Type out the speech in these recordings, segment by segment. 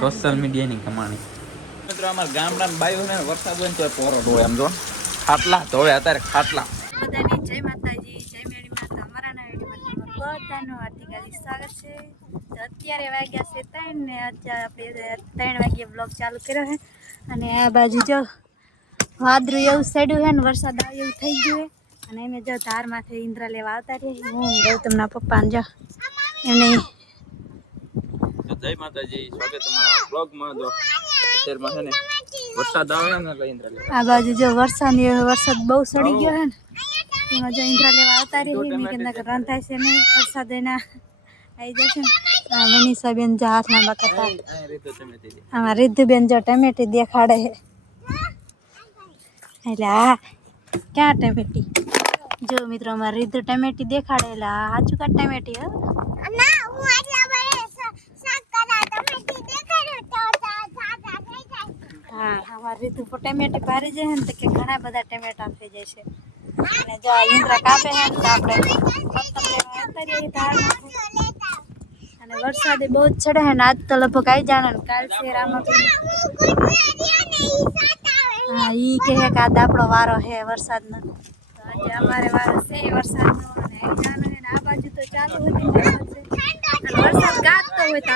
Social મીડિયાની કમાણી. મિત્રો અમારા ગામડાના બાયો ને વરસાદ હોય ને તો પોરો હોય આમ જો ખાટલા ધોવે અત્યારે ખાટલા. બધાને જય માતાજી, જય મેળી માતા. અમારા ના વિડીયોમાં બધાનું હાર્દિક સ્વાગત છે. તો અત્યારે વાગ્યા છે 3 ને અત્યારે આપણે 3 વાગ્યે બ્લોગ ચાલુ કર્યો છે. અને આ બાજુ જો વાદળું એવું ચડ્યું છે ને વરસાદ આવે એવું થઈ ગયું છે. અને એમે જો ધારમાંથી ઇન્દ્રા લેવા આવતા રહી. હું ગૌતમના પપ્પાને જો એમને જય માતાજી, સ્વાગત તમારા બ્લોગમાં. જો અત્યારમાં છે ને વરસાદ આવે ને એટલે ઇન્દ્રા લેવા. આ બાજુ જો વરસાદ બહુ સડી ગયો છે ને એમાં જો ઇન્દ્રા લેવા આવતા રહી. મેં કીધું રંધાય છે નહીં વરસાદ એના આવી જશે ને. મનીષાબેન જો હાથમાં બકતા આમાં રીધુબેન જો ટમેટી દેખાડે છે. એટલે હા ક્યાં ટમેટી જો મિત્રો અમારે રીધુ ટમેટી દેખાડે એટલે સાચું કા ટમેટી હે. હા અમારે રીધુ ટમેટી ભારી જાય ને તો કે ઘણા બધા ટમેટા થઈ જાય છે. અને જો ઇન્દ્રા કાપે છે ને તો આપણે અને વરસાદ બહુ જ ચડે છે ને આજ તો લગભગ આવી જાણે ને કાલ છે રામાપીર. હા ઈ કહે કે આજ આપણો વારો છે વરસાદનો. તો આજે અમારે વારો છે વરસાદનો અને આવી જાણે ને આ બાજુ તો ચાલુ હતી વરસાદ ગાજતો હોય તો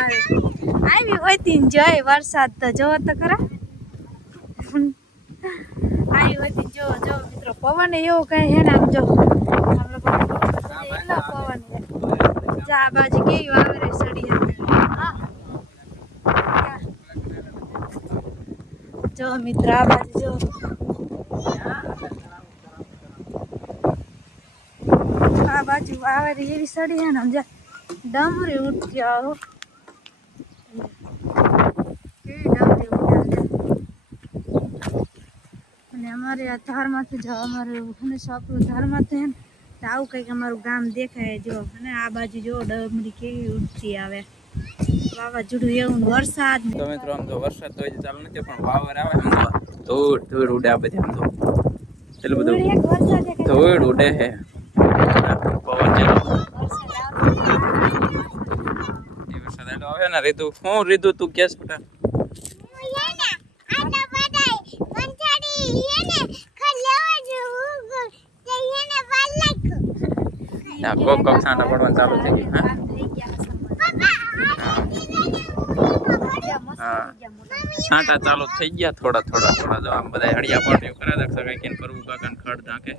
આવી હોય તી જોઈ વરસાદ તો જોવો તો ખરા આવી હોય તી જો મિત્રો પવન એવો કઈ હે ને આમ જો આમ લોકો એટલો પવન છે. આ બાજુ કેવી વાવરે સડી હતી. જો મિત્ર આ બાજુ જો આ બાજુ વાવરે એવી સડી છે ને આમ જા ડમરી ઉઠી આવો કેવી ડમરી ઉઠી. અને અમારે આ ધારમાંથી જો અમારે હંમેશા આપણું ધારમાંથી હે ને આવું કંઈક અમારું ગામ દેખાય જો. અને આ બાજુ જો ડમરી કેવી ઉડતી આવે વાવાઝોડું એવું વરસાદ. તો મિત્રો આમ તો વરસાદ તો હજી ચાલુ નથી પણ વાવર આવે આમ તો ધૂળ ઉડે આ બધી. આમ તો એટલું બધું ધૂળ ઉડે છે. પવન જેવો એ વરસાદ એટલો આવે ને. રીતુ હું રીતુ તું કેસ બેટા કોક સાંટા પડવાનું ચાલુ થઈ ગયું. હા સાંટા ચાલુ થઈ ગયા થોડા જો આમ બધા હળિયા પાટીઓ કરે દે સગાઈ કેન પરવું કાકાને ખડ નાખે.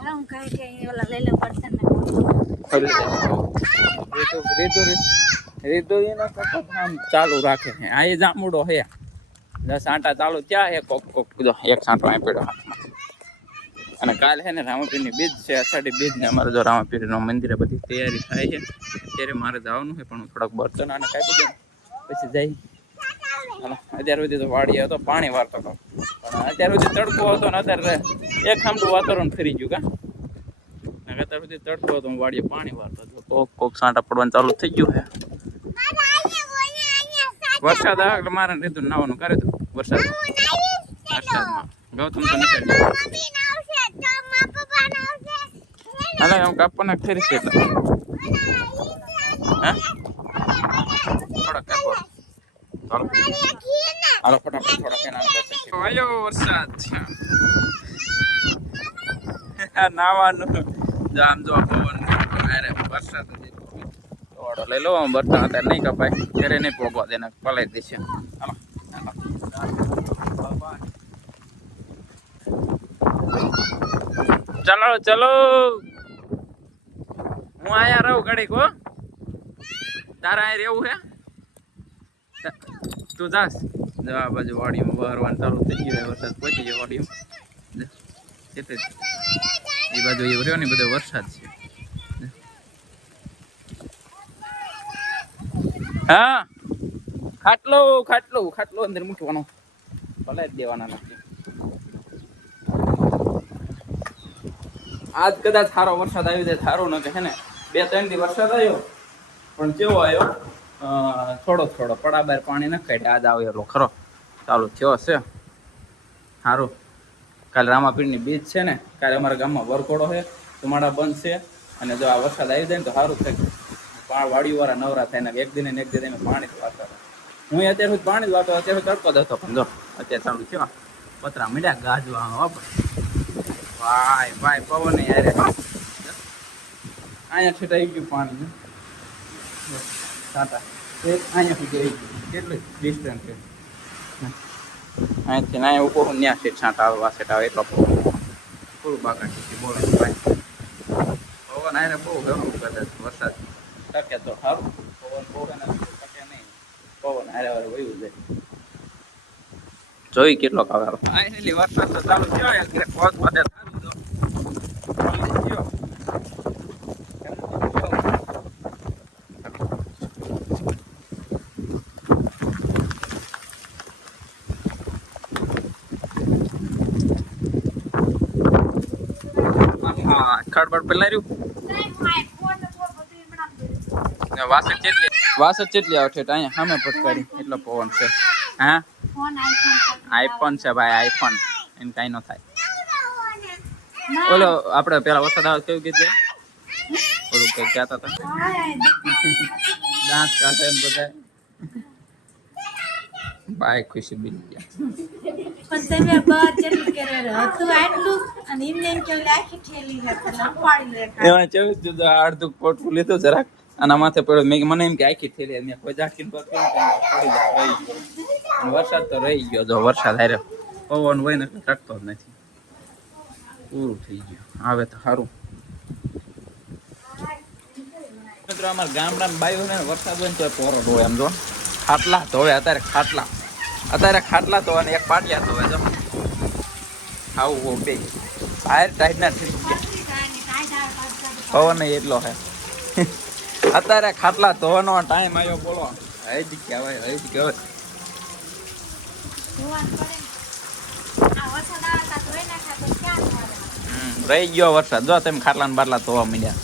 હું કહે કે ઓલા લઈ લે પડતન રીતુ એનો સતત આમ ચાલુ રાખે છે. આ એ જામુડો હે સાંટા ચાલુ ત્યાં હે કોક જો એક સાંટો આ પડ્યો હાથમાં. અને કાલ છે ને રામાપીરની બીજ છે અષાઢી બીજ ને અમારે જો રામાપીરનું મંદિરે બધી તૈયારી થાય છે. અત્યારે મારે જવાનું છે પણ હું થોડાક બર્તન આને કાપી દઉં પછી જઈ. અત્યાર સુધી તો વાડીએ હતો પાણી વારતો હતો પણ અત્યાર સુધી તડકો હતો ને અત્યારે એક ખામટું વાતાવરણ ફરી ગયું કા. અત્યાર સુધી તડકો હતો હું વાડીએ પાણી વારતો હતો. કોક સાંટા પડવાનું ચાલુ થઈ ગયું છે. વરસાદ આવે એટલે મારે રીતું નાવાનું કરે તું વરસાદમાં ગૌતમ તો નથી હાલે હું કાપવાના ફેરી છે એટલે હા થોડાક કાપો ચાલો હાલો ફટાફટ થોડાક એના આવ્યો વરસાદ નાવાનું આમ જો પવન અરે વરસાદ થોડો લઈ લો બર્તન અત્યારે નહીં કપાય ત્યારે નહીં પોગવા દેને પલાઈ દેશે. હાલો ચલો હું આયા રહું ઘડીક હો. તારા અહીં રહેવું હે તું જાસ જો આ બાજુ વાડીમાં બહારવાનું ચાલુ થઈ ગયું. વરસાદ પહોંચી ગયો વાડીમાં એટલે એ બાજુ એવું રહ્યો ને બધો વરસાદ છે. હા ખાટલો અંદર મૂકવાનો ભલે જ દેવાના નથી. આજ કદાચ સારો વરસાદ આવી જાય સારો ન કે છે ને 2-3 દી વરસાદ આવ્યો પણ કેવો આવ્યો થોડો પડા બહાર પાણી ન કાઢે. આજ આવેલો ખરો ચાલુ થયો છે સારું. કાલે રામાપીરની બીજ છે ને કાલે અમારા ગામમાં વરઘોડો છે ધુમાડા બંધ છે. અને જો આ વરસાદ આવી જાય ને તો સારું થાય. વાડીવાળા નવરા થાય ને એક દિન અમે પાણી વારતા હતા હું અત્યારે સુધી પાણી જ વાતો અત્યારે તડકો જ હતો પણ જો અત્યારે ચાલુ થયો પતરા મીડ્યા ગાજવા વાપર ભાઈ ભાઈ પવન યારે અહીંયા છેટા આવી ગયું પાણી ટાટા અહીંયા સુધી આવી ગયું કેટલું ડિસ્ટન્સ છે અહીંથી અહીંયા ઉપર ત્યાં સીટ છાંટા આવે વાસેટ આવે એટલો થોડું બાકી બોલે ભાઈ પવન આને બહુ ગરમ કરે વરસાદ ટકે તો સારું પવન બહુ ટકે નહીં પવન હારે હારે વયું જાય જોઈ કેટલો કવારો ફાઇનલી વરસાદ તો ચાલુ થયો એટલે કોચ બધે સારું તો થયો ખડબડ પેલા રહ્યું વાસત ચેટલી આવે છે અહીંયા સામે પટકારી એટલો પવન છે હા આઈફોન છે ભાઈ આઈફોન એને કાંઈ ન થાય ઓલો આપણે પેલા વરસાદ આવે કેવું કીધું ઓલું કઈ કહેતા હતા દાંત કાઢે ને બધા ભાઈ ખુશી બી ગયા પણ તમે બહાર જેટલું કરેલું હતું આટલું અને એમને એમ કે આખી ઠેલી હતી લંબાડી લેતા એમાં કેવું જુદું અડધું પોટલું લીધું જરાક અને માથે પડ્યો મેં મને એમ કે આખી થયેલી મેં કોઈ જાકીને પર પડી જાય રહી ગયો વરસાદ તો રહી ગયો જો વરસાદ હારે પવન હોય ને એટલે ટકતો જ નથી પૂરું થઈ ગયું હવે તો સારું મિત્રો અમારા ગામડામાં બાયું ને વરસાદ હોય ને તો પોરો હોય એમ જો ખાટલા ધોવે અત્યારે ખાટલા ધોવે ને એક પાટિયા ધોવે જો આવું બે બહાર ટાઈટના થઈ ગયા પવન એટલો હે અત્યારે ખાટલા ધોવાનો ટાઈમ આવ્યો બોલો હઈ જ કહેવાય રહી ગયો વરસાદ જો તમે ખાટલા ને બાટલા ધોવા માંડ્યા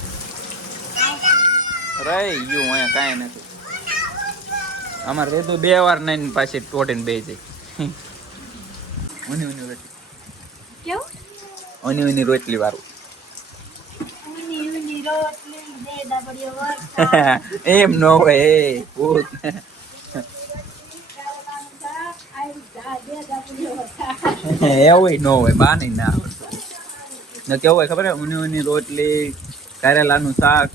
રહી ગયું અહીંયા કાંઈ નથી અમારે રેતું 2 વાર નહીં પાછી ટોટીને બે જાય ઓની રોટલી વાળું એમ ન હોય એવું ન હોય બાની ના આવડતું કેવું હોય ખબર હે ઊની રોટલી કારેલાનું શાક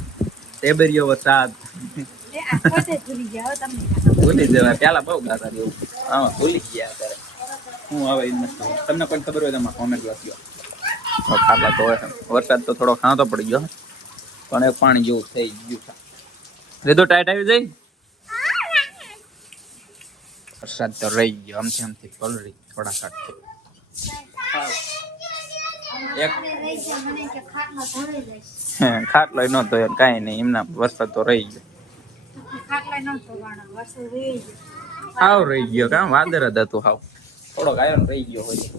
ટેબરિયો શાક ભૂલી જવાય પેલા બહુ ગાતા એવું હા ભૂલી ગયા અત્યારે હું આવે એ નથી તમને કોઈ ખબર હોય તો કોમેન્ટ લખ્યો ખાટલા તો વરસાદ તો થોડો ખાતો પડી ગયો પણ એક પાણી જેવું થઈ ગયું રીધો ટાઈટ આવી જાય વરસાદ તો રહી ગયો આમથી પલરી થોડા કાટ એક ખાટલો ન તો કાંઈ નહીં એમના વરસાદ તો રહી ગયો હાવ રહી ગયો કામ વાદર જ હતું હાવ થોડોક આયન રહી ગયો હોય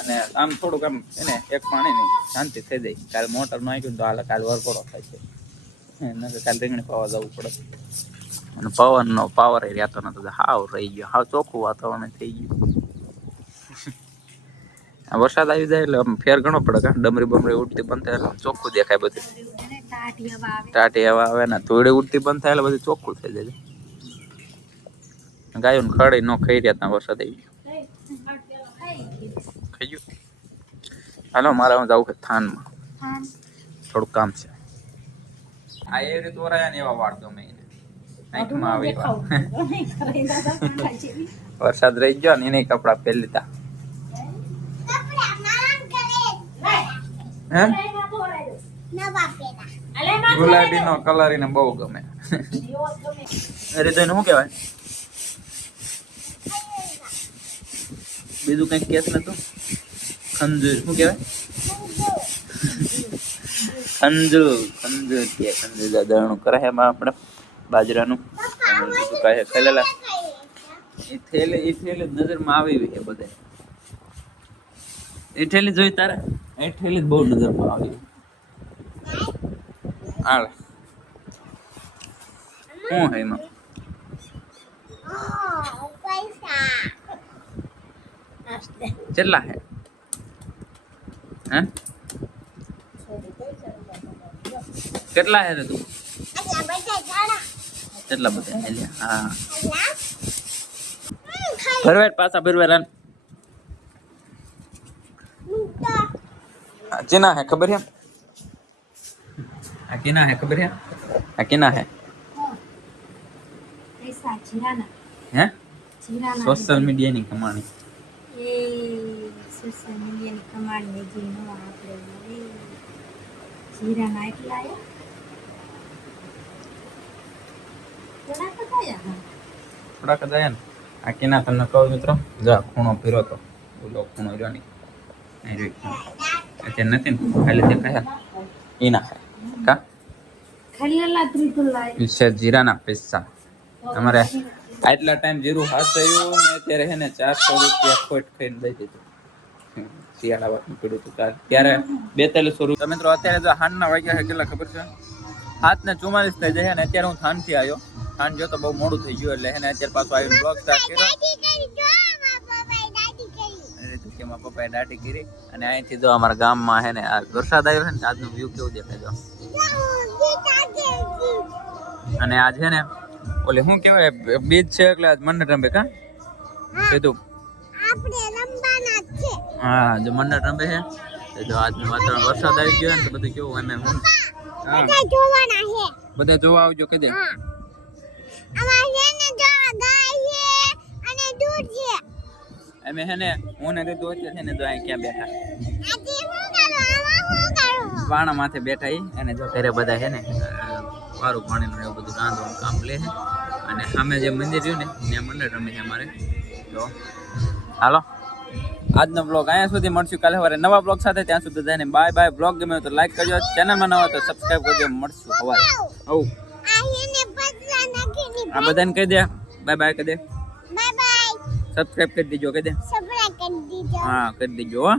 અને આમ થોડુંક આમ એને એક પાણી નહીં શાંતિ થઈ જાય કાલે મોટર નો આવી તો હાલ કાલે વરકોડો થાય છે કાલે રીંગણી પાવા જવું પડે અને પવનનો પાવર એ રહેતો નતો હાવ રહી ગયો હાવ ચોખ્ખું વાતાવરણ થઈ ગયું વરસાદ આવી જાય એટલે ફેર ઘણો પડે કા ડમરી બમરી ઉડતી બંધ થાય એટલે ચોખ્ખું દેખાય બધું ટાટી હવા આવે ને ધૂળી ઉડતી બંધ થાય એટલે બધું ચોખ્ખું થઈ જાય ગાયો ને ખડી ન ખાઈ રહ્યા ત્યાં વરસાદ આવી ગયો ખાઈ ગયું હાલો મારે હું જાઉં થાનમાં થોડુંક કામ છે આ એ રીતે ઓરાયા ને એવા વાળ ગમે આંખમાં આવે વરસાદ રહી ગયો ને એને કપડા પહેરી લીધા ગુલાબી નો કલર એને બહુ ગમે અરે તો એને શું કેવાય બીજું કઈક કેસ નતું ખંજૂર શું કેવાય ખંજૂર કે ખંજૂર દાદાનું કરે એમાં આપણે બાજરાનું કહે ખેલેલા એ થેલી નજરમાં આવી છે બધા એ થેલી જોઈ તારે એ થેલી બહુ નજરમાં આવી હાલ શું હે એમાં કેટલા હે કેટલા હે રે તું કેટલા બધા હા ભરવેર પાછા ભરવેર હાલ. આ કેના હે ખબર હે? આ કેના હે ખબર હે? આ કેના હે? પૈસા જીરાના. હે? જીરાના. સોશિયલ મીડિયાની કમાણી. એ સોશિયલ મીડિયાની કમાણી હજી ન આપણે જીરાના એટલા આયા. થોડા કદાયા. થોડાક જ આયા ને. આ કેના તમને કહું મિત્રો, જા ખૂણો ફેરો તો ઓલો ખૂણો રહ્યો નહીં. અહીં રહ્યો ખૂણો. અત્યારે નથી ને ખાલી દેખાય એના કા ખાલી અલા ત્રિતુલાય. છે જીરાના પૈસા. અમારે આટલા ટાઈમ જીરું હાથ થયું ને અત્યારે હે ને 400 રૂપિયા ખોટ ખાઈને દઈ દીધું. શિયાળા વાત પડ્યું હતું ત્યારે 4200 રૂપિયા. મિત્રો અત્યારે જો હાનના વાગ્યા છે કેટલા ખબર છે? 7:44 થઈ જાય ને અત્યારે હું થાનથી આવ્યો. થાન જો તો બહુ મોડું થઈ ગયું એટલે હે ને અત્યારે પાછો આવીને બ્લોગ સ્ટાર્ટ કર્યો. એમાં પપ્પાએ દાઢી કરી અને અહીંથી જો અમારા ગામમાં હે ને આ વરસાદ આવ્યો છે ને આજનો વ્યૂ કેવું દેખાય જો. અને આજ છે ને ઓલે શું કહેવાય બીજ છે એટલે આજ મંડળ રમે કા કીધું આપણે રમવાના છે. હા જો મંડળ રમે છે તો આજનું વાતાવરણ વરસાદ આવી ગયો ને તો બધું કેવું અમે હું બધા જોવાના છે. બધા જોવા આવજો કદે. અમારે ને જોવા ગાય છે અને દૂધ છે. અમે હે ને હું ને કીધું અત્યારે છે ને તો અહીં ક્યાં બેઠા આજે શું કરો આમાં શું કરો વાણા માથે બેઠા અને જો ઘરે બધા છે ને વારું પાણીનું એવું બધું રાંધવાનું કામ લે છે અને સામે જે મંદિર રહ્યું ને ત્યાં મંડળ રમે છે અમારે. તો હાલો આજનો બ્લોગ અહીંયા સુધી મળશું કાલે સવારે નવા બ્લોગ સાથે. ત્યાં સુધી જઈને બાય બાય. બ્લોગ ગમે તો લાઈક કરજો, ચેનલમાં નવા તો સબસ્ક્રાઇબ કરજો. મળશું સવારે. આ બધાને કહી દે બાય બાય કહી દે. Bye bye. સબસ્ક્રાઇબ કરી દીજો કહી દે. સબસ્ક્રાઇબ કરી દીજો. હા કરી દીજો હો.